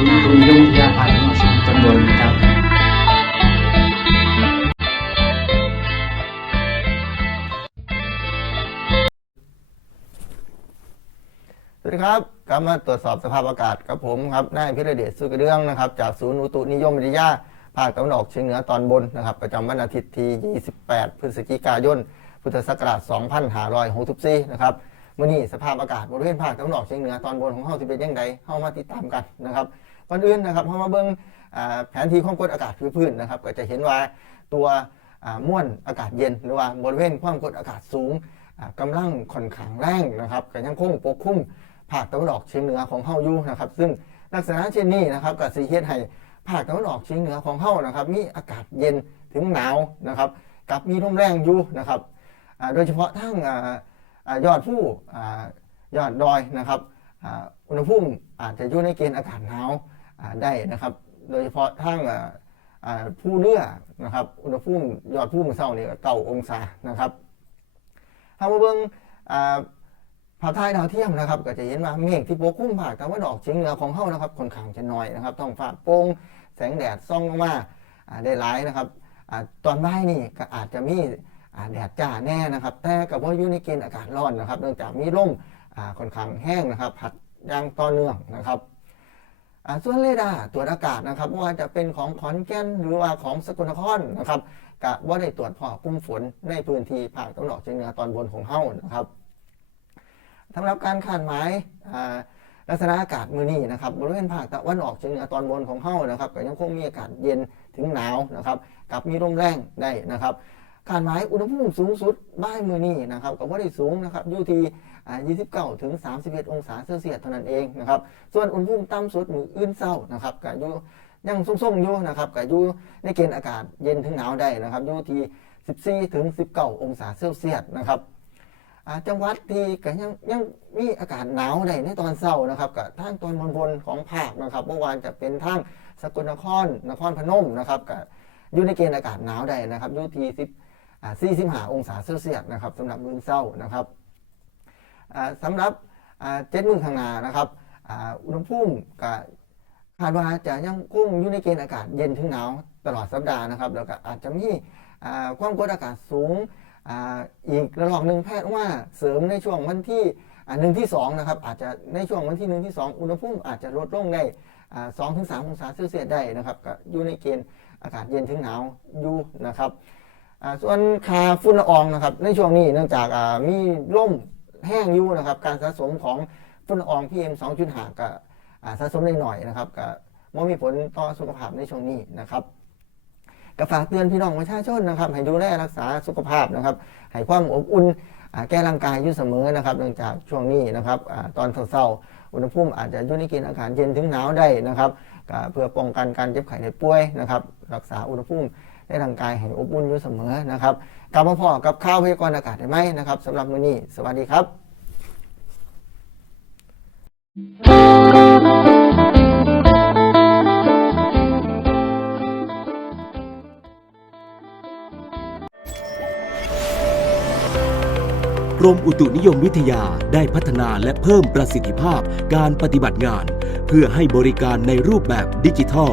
ศูนย์อุตุนิยมวิทยาภาคตะวันออกเฉียงเหนือตอนบนนะครับสวัสดีครับกลับมาตรวจสอบสภาพอากาศกับผมครับนายพิรเดชสุกเดืองนะครับจากศูนย์อุตุนิยมวิทยาภาคตะวันออกเฉียงเหนือตอนบนนะครับประจำวันอาทิตย์ที่ 28 พฤศจิกายน พุทธศักราช 2564 นะครับ มื่อนี้สภาพอากาศบริเวณภาคตะวันออกเฉียงเหนือตอนบนของเฮาสิเป็นยังไงเฮามาติดตามกันนะครับก่อนอื่นนะครับเฮามาเบิ่งอ่าแผนที่ความกดอากาศพื้นๆนะครับ ก็จะเห็นว่าตัวม้วนอากาศเย็นหรือว่าบริเวณความกดอากาศสูงอ่ากำลังค่อนข้างแรงนะครับก็ยังคงปกคลุมภาคตะวันออกเฉียงเหนือของเฮาอยู่นะครับ ซึ่งลักษณะเช่นนี้นะครับก็สิเฮ็ดให้ภาคตะวันออกเฉียงเหนือของเฮานะครับ มีอากาศเย็นถึงหนาวนะครับ กับมีลมแรงอยู่นะครับโดยเฉพาะทั้งอ ยอดผู้ยอดดอยนะครับอุณหภูมิอาจจะอยู่ในเกณฑ์อากาศหนาวได้นะครับ โดยเฉพาะทั้งผู้เลือนะครับ อุณหภูมิยอดผู้มือเศร้านี่ก็เก้าองศานะครับถ้ามาเบิ่งอ่าภาพถ่ายดาวเทียมนะครับ ก็จะเห็นว่าเมฆที่ปกคลุมภาคตะวันออกเฉียงเหนือของเฮานะครับค่อนข้างจะน้อยนะครับท้องฟ้าโปร่งแสงแดดส่องลงมาได้หลายนะครับอตอนบ่ายนี่ก็อาจจะมี แดดจ้าแน่นะครับ แต่กับว่าอยู่ในเกณฑ์อากาศร้อนนะครับ เนื่องจากมีลมอ่าค่อนข้างแห้งนะครับพัดย่างต่อเนื่องนะครับส่วนเรดาร์ตรวจอากาศนะครับว่าจะเป็นของขอนแก่นหรือว่าของสกลนครนะครับก็ว่าได้ตรวจพอกลุ่มฝนในพื้นที่ภาคตะวันออกเฉียงเหนือตอนบนของเฮานะครับสำหรับการคาดหมายลักษณะอากาศมือนี้นะครับบริเวณภาคตะวันออกเฉียงเหนือตอนบนของเฮานะครับก็ยังคงมีอากาศเย็นถึงหนาวนะครับ กับมีลมแรงได้นะครับ คาดหมายอุณหภูมิสูงสุดบ่ายมือนี้นะครับก็ว่าได้สูงนะครับอยู่ที่29ถึง31 องศาเซลเซียสเท่านั้นเองนะครับส่วนอุณหภูมิต่ำสุดมืออื่นเศร้านะครับก็อยู่ยังทรงๆอยู่นะครับก็อยู่ในเกณฑ์อากาศเย็นถึงหนาวได้นะครับอยู่ที่14ถึง19 องศาเซลเซียสนะครับจังหวัดที่ก็ยังยังมีอากาศหนาวได้ในตอนเช้านะครับกับทางตอนบนบนของภาคนะครับเมื่อวานจะเป็นทางสกลนครนครพนมนะครับกับอยู่ในเกณฑ์อากาศหนาวได้นะครับอยู่ที่สิบอ่า 45 องศาเซลเซียสนะครับสำหรับมื้อเช้านะครับสำหรับเจ็ดมื้อข้างหน้านะครับอุณหภูมิก็คาดว่าจะยังคงอยู่ในเกณฑ์อากาศเย็นถึงหนาวตลอดสัปดาห์นะครับแล้วก็อาจจะมีความกดอากาศสูงอ,อีกระลอกหนึ่งแพทย์ว่าเสริมในช่วงวันที่หนึ่งที่สองนะครับอาจจะในช่วงวันที่หนึ่งที่สองอุณหภูมิอาจจะลดลงได้สองถึงสามองศาเซลเซียสได้นะครับอยู่ในเกณฑ์อากาศเย็นถึงหนาวอยู่นะครับ ส่วนคาฝุ่นละอองนะครับ ในช่วงนี้เนื่องจากมีร่มแห้งอยู่นะครับ การสะสมของฝุ่นละออง PM 2.5ก็อ่าสะสมได้หน่อยนะครับก็มมีผลต่อสุขภาพในช่วงนี้นะครับก็ฝากเตือนพี่น้องประชาชนนะครับให้ดูแลรักษาสุขภาพนะครับให้ความอบอุ่นแก้ร่างกายอยู่เสมอนะครับเนื่องจากช่วงนี้นะครับอตอนเช้าๆอุณหภูมิอาจจะยู่ในกณฑ์อากาศเย็นถึงหนาวได้นะครับเพื่อป้องกันการเจ็บไข้ได้ป่วยนะครับ รักษาอุณหภูมิ ในร่างกายให้อบอุ่นอยู่เสมอนะครับกลับมาพอกับข้าวพยากรณ์อากาศได้ไหมนะครับสำหรับมื้อนี้สวัสดีครับกรมอุตุนิยมวิทยาได้พัฒนาและเพิ่มประสิทธิภาพการปฏิบัติงาน เพื่อให้บริการในรูปแบบดิจิทัล